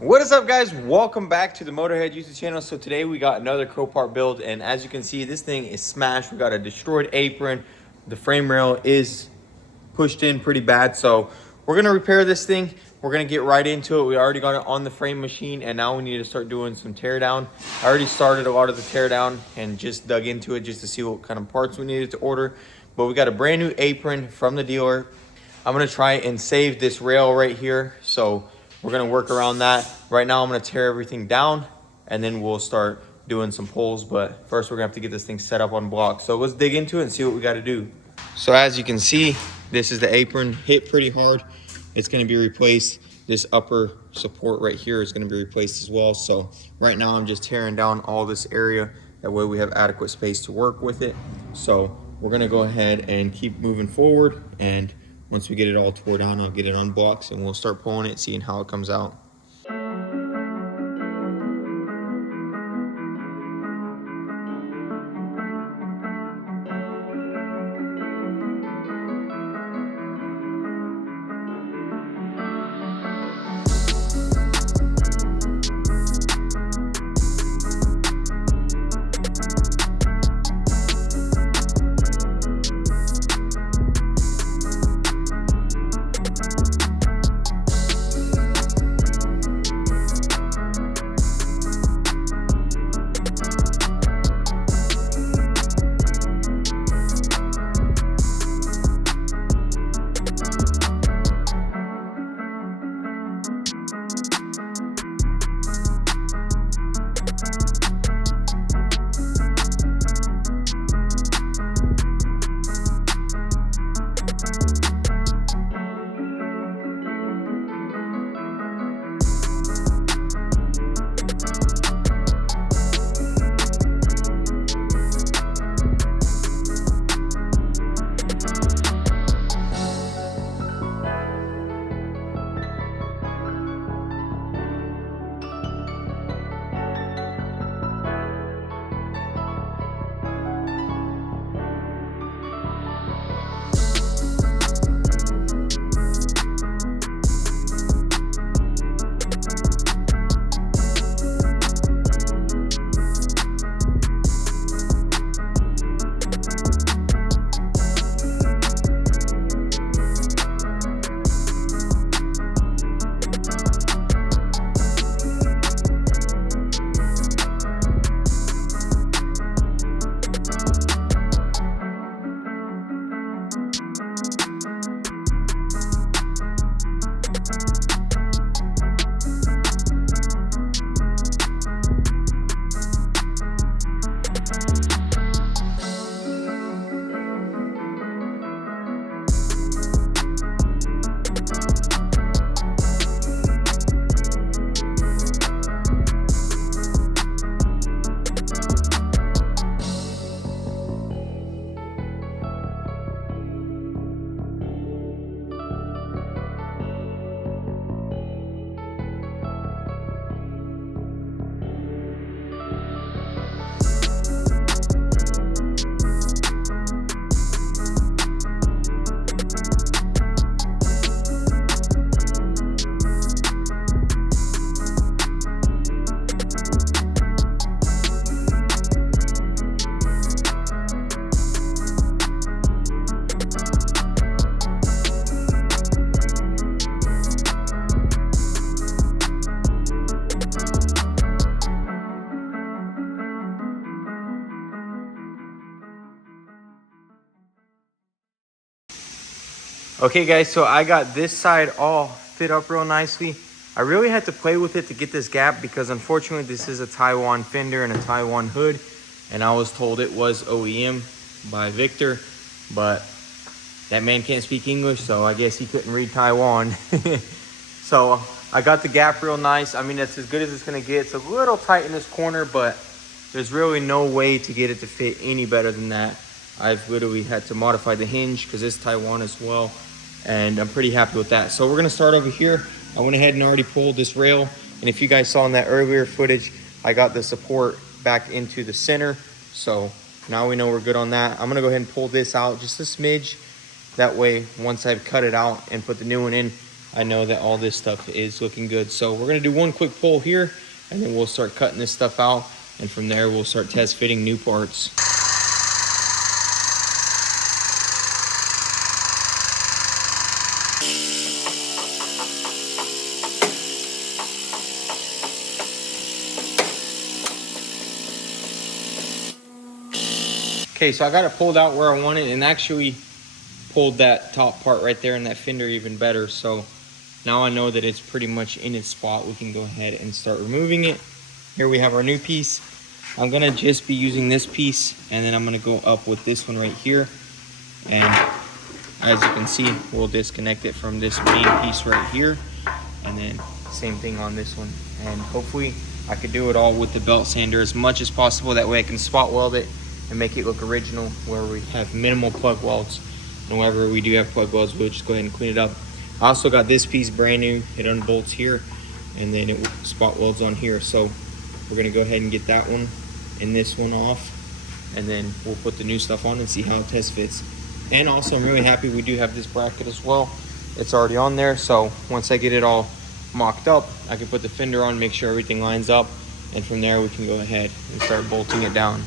What is up, guys? Welcome back to the Motorhead YouTube channel. So today we got another Copart build, and as you can see, this thing is smashed. We got a destroyed apron. The frame rail is pushed in pretty bad, so we're gonna repair this thing. We're gonna get right into it. We already got it on the frame machine, and now we need to start doing some tear down. I already started a lot of the tear down and just dug into it just to see what kind of parts we needed to order. But we got a brand new apron from the dealer. I'm gonna try and save this rail right here, so we're gonna work around that. Right now I'm gonna tear everything down and then we'll start doing some pulls, but first we're gonna have to get this thing set up on blocks. So let's dig into it and see what we gotta do. So as you can see, this is the apron, hit pretty hard. It's gonna be replaced. This upper support right here is gonna be replaced as well. So right now I'm just tearing down all this area. That way we have adequate space to work with it. So we're gonna go ahead and keep moving forward, and once we get it all tore down, I'll get it on blocks and we'll start pulling it, seeing how it comes out. Okay guys, so I got this side all fit up real nicely. I really had to play with it to get this gap because unfortunately this is a Taiwan fender and a Taiwan hood, and I was told it was OEM by Victor, but that man can't speak English, so I guess he couldn't read Taiwan. So I got the gap real nice. I mean, that's as good as it's gonna get. It's a little tight in this corner, but there's really no way to get it to fit any better than that. I've literally had to modify the hinge because it's Taiwan as well, and I'm pretty happy with that. So we're gonna start over here. I went ahead and already pulled this rail, and if you guys saw in that earlier footage, I got the support back into the center. So now we know we're good on that. I'm gonna go ahead and pull this out just a smidge. That way, once I've cut it out and put the new one in, I know that all this stuff is looking good. So we're gonna do one quick pull here, and then we'll start cutting this stuff out. And from there, we'll start test fitting new parts. Okay, so I got it pulled out where I want it, and actually pulled that top part right there and that fender even better. So now I know that it's pretty much in its spot. We can go ahead and start removing it. Here we have our new piece. I'm gonna just be using this piece, and then I'm gonna go up with this one right here. And as you can see, we'll disconnect it from this main piece right here. And then same thing on this one. And hopefully I could do it all with the belt sander as much as possible. That way I can spot weld it and make it look original, where we have minimal plug welds. And wherever we do have plug welds, we'll just go ahead and clean it up. I also got this piece brand new. It unbolts here, and then it spot welds on here. So we're gonna go ahead and get that one and this one off, and then we'll put the new stuff on and see how it test fits. And also, I'm really happy we do have this bracket as well. It's already on there, so once I get it all mocked up, I can put the fender on, make sure everything lines up, and from there we can go ahead and start bolting it down.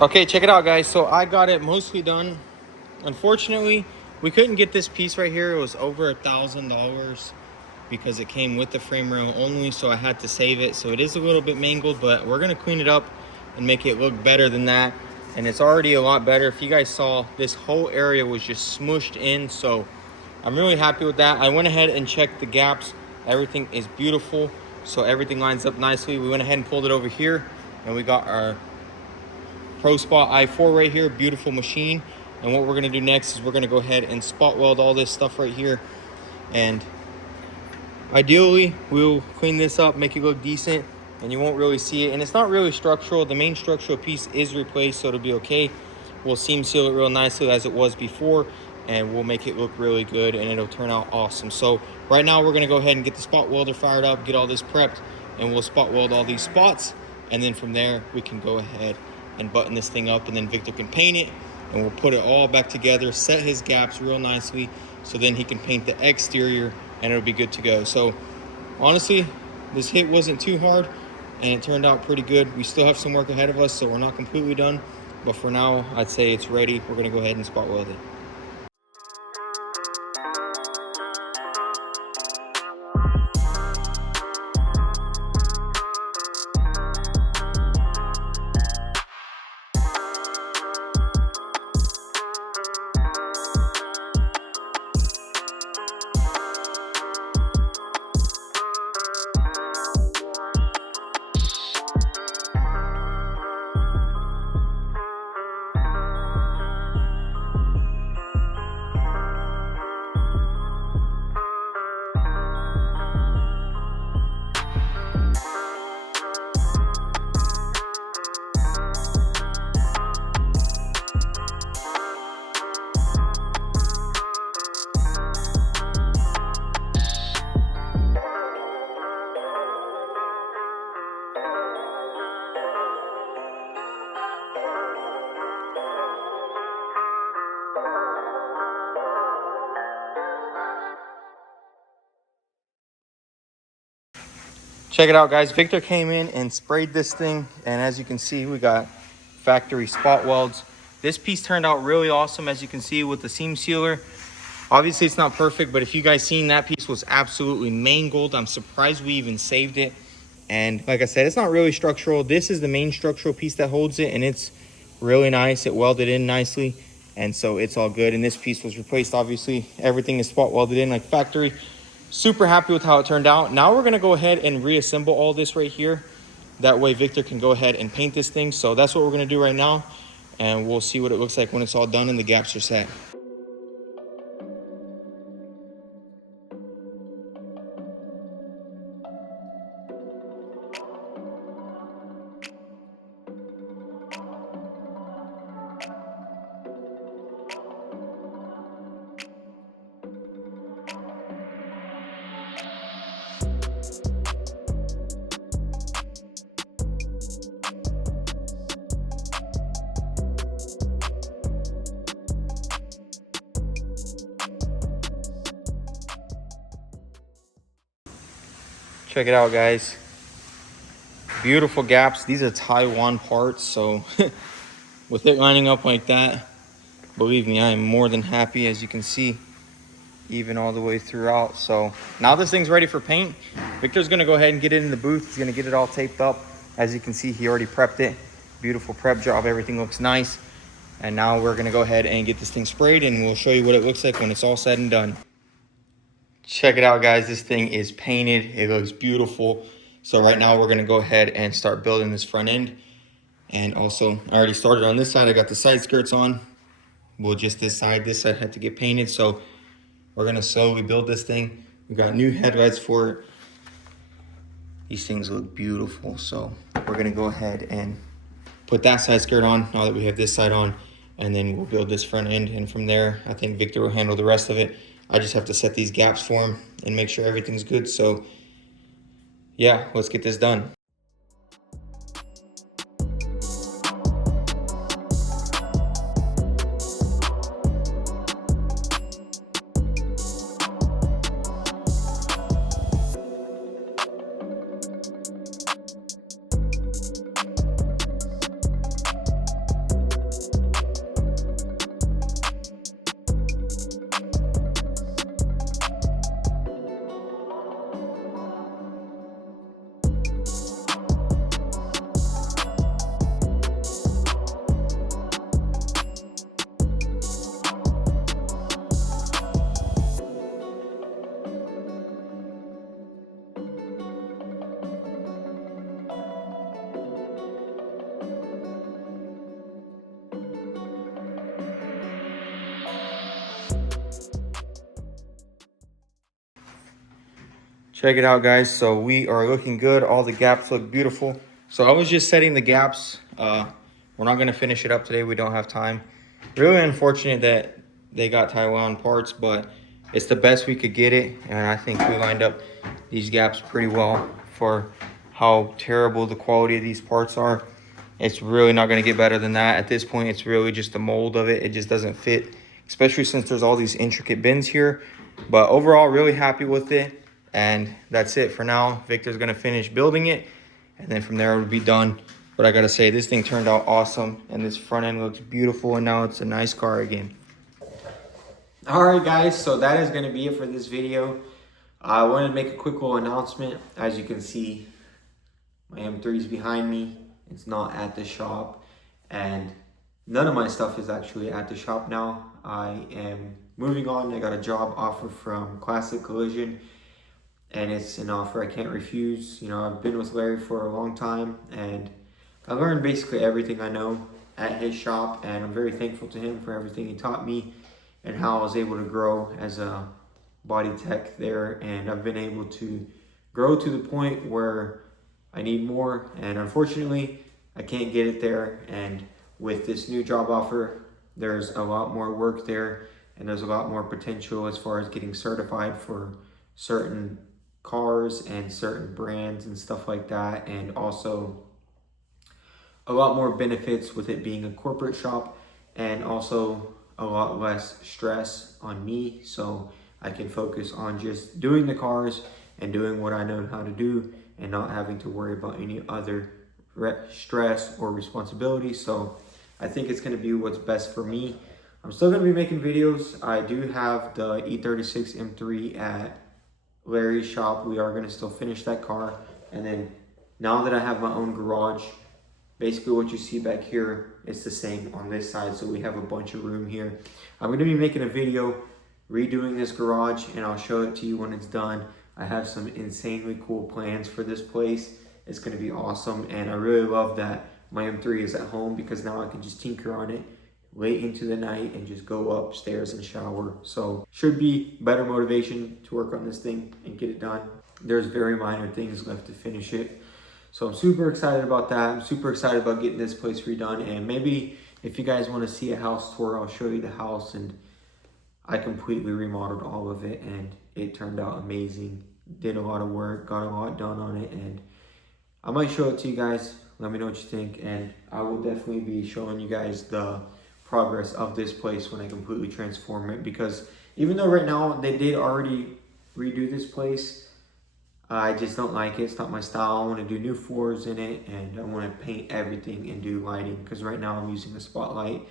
Okay, check it out, guys. So I got it mostly done. Unfortunately, we couldn't get this piece right here. It was over $1,000 because it came with the frame rail only, so I had to save it. So it is a little bit mangled, but we're gonna clean it up and make it look better than that. And it's already a lot better. If you guys saw, this whole area was just smushed in, so I'm really happy with that. I went ahead and checked the gaps. Everything is beautiful, so everything lines up nicely. We went ahead and pulled it over here, and we got our Pro Spot i4 right here, beautiful machine. And what we're gonna do next is we're gonna go ahead and spot weld all this stuff right here. And ideally, we'll clean this up, make it look decent, and you won't really see it. And it's not really structural. The main structural piece is replaced, so it'll be okay. We'll seam seal it real nicely as it was before, and we'll make it look really good, and it'll turn out awesome. So right now, we're gonna go ahead and get the spot welder fired up, get all this prepped, and we'll spot weld all these spots. And then from there, we can go ahead and button this thing up, and then Victor can paint it, and we'll put it all back together, set his gaps real nicely, so then he can paint the exterior, and it'll be good to go. So honestly, this hit wasn't too hard, and it turned out pretty good. We still have some work ahead of us, so we're not completely done, but for now, I'd say it's ready. We're gonna go ahead and spot weld it. Check it out, guys. Victor came in and sprayed this thing, and as you can see, we got factory spot welds. This piece turned out really awesome, as you can see, with the seam sealer. Obviously it's not perfect, but if you guys seen, that piece was absolutely main gold. I'm surprised we even saved it. And like I said, it's not really structural. This is the main structural piece that holds it, and it's really nice. It welded in nicely, and so it's all good. And this piece was replaced, obviously. Everything is spot welded in like factory. Super happy with how it turned out. Now we're gonna go ahead and reassemble all this right here. That way Victor can go ahead and paint this thing. So that's what we're gonna do right now, and we'll see what it looks like when it's all done and the gaps are set. Check it out, guys. Beautiful gaps. These are Taiwan parts, so with it lining up like that, believe me, I am more than happy, as you can see, even all the way throughout. So now this thing's ready for paint. Victor's gonna go ahead and get it in the booth. He's gonna get it all taped up. As you can see, he already prepped it. Beautiful prep job, everything looks nice. And now we're gonna go ahead and get this thing sprayed, and we'll show you what it looks like when it's all said and done. Check it out, guys. This thing is painted. It looks beautiful. So right now we're gonna go ahead and start building this front end. And also, I already started on this side. I got the side skirts on. Well, just this side had to get painted. So we're gonna slowly build this thing. We got new headlights for it. These things look beautiful. So we're gonna go ahead and put that side skirt on now that we have this side on, and then we'll build this front end. And from there, I think Victor will handle the rest of it. I just have to set these gaps for him and make sure everything's good. So yeah, let's get this done. Check it out, guys. So we are looking good. All the gaps look beautiful. So I was just setting the gaps. We're not gonna finish it up today. We don't have time. Really unfortunate that they got Taiwan parts, but it's the best we could get it. And I think we lined up these gaps pretty well for how terrible the quality of these parts are. It's really not gonna get better than that. At this point, it's really just the mold of it. It just doesn't fit, especially since there's all these intricate bends here. But overall, really happy with it. And that's it for now. Victor's gonna finish building it, and then from there it will be done. But I gotta say, this thing turned out awesome, and this front end looks beautiful, and now it's a nice car again. All right, guys, so that is gonna be it for this video. I wanted to make a quick little announcement. As you can see, my M3 is behind me. It's not at the shop, and none of my stuff is actually at the shop now. I am moving on. I got a job offer from Classic Collision, and it's an offer I can't refuse. You know, I've been with Larry for a long time, and I learned basically everything I know at his shop, and I'm very thankful to him for everything he taught me and how I was able to grow as a body tech there. And I've been able to grow to the point where I need more, and unfortunately I can't get it there. And with this new job offer, there's a lot more work there, and there's a lot more potential as far as getting certified for certain cars and certain brands and stuff like that, and also a lot more benefits with it being a corporate shop, and also a lot less stress on me, so I can focus on just doing the cars and doing what I know how to do and not having to worry about any other stress or responsibility. So I think it's going to be what's best for me. I'm still going to be making videos. I do have the E36 M3 at Larry's shop. We are going to still finish that car. And then now that I have my own garage, basically what you see back here, it's the same on this side. So we have a bunch of room here. I'm going to be making a video redoing this garage, and I'll show it to you when it's done. I have some insanely cool plans for this place. It's going to be awesome, and I really love that my M3 is at home, because now I can just tinker on it late into the night and just go upstairs and shower. So should be better motivation to work on this thing and get it done. There's very minor things left to finish it. So I'm super excited about that. I'm super excited about getting this place redone. And maybe if you guys want to see a house tour, I'll show you the house. And I completely remodeled all of it, and it turned out amazing. Did a lot of work, got a lot done on it, and I might show it to you guys. Let me know what you think, and I will definitely be showing you guys the progress of this place when I completely transform it, because even though right now they did already redo this place, I just don't like it. It's not my style. I want to do new floors in it, and I want to paint everything and do lighting, because right now I'm using a spotlight.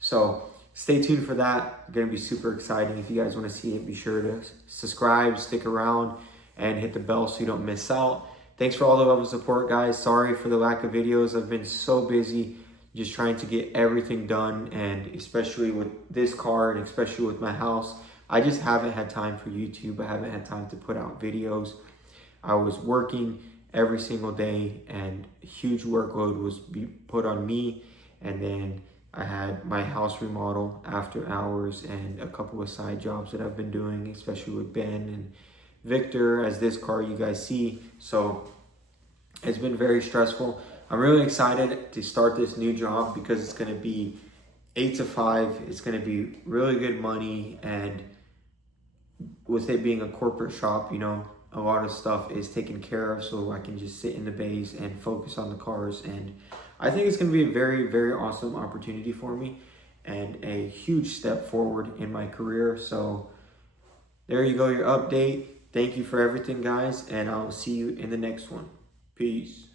So stay tuned for that. It's going to be super exciting. If you guys want to see it, be sure to subscribe, stick around, and hit the bell so you don't miss out. Thanks for all the love and support, guys. Sorry for the lack of videos. I've been so busy just trying to get everything done, and especially with this car and especially with my house, I just haven't had time for YouTube. I haven't had time to put out videos. I was working every single day, and a huge workload was put on me, and then I had my house remodel after hours and a couple of side jobs that I've been doing, especially with Ben and Victor, as this car you guys see. So it's been very stressful. I'm really excited to start this new job, because it's going to be 8 to 5. It's going to be really good money, and with it being a corporate shop, you know, a lot of stuff is taken care of, so I can just sit in the bays and focus on the cars. And I think it's going to be a very, very awesome opportunity for me, and a huge step forward in my career. So there you go, your update. Thank you for everything, guys, and I'll see you in the next one. Peace.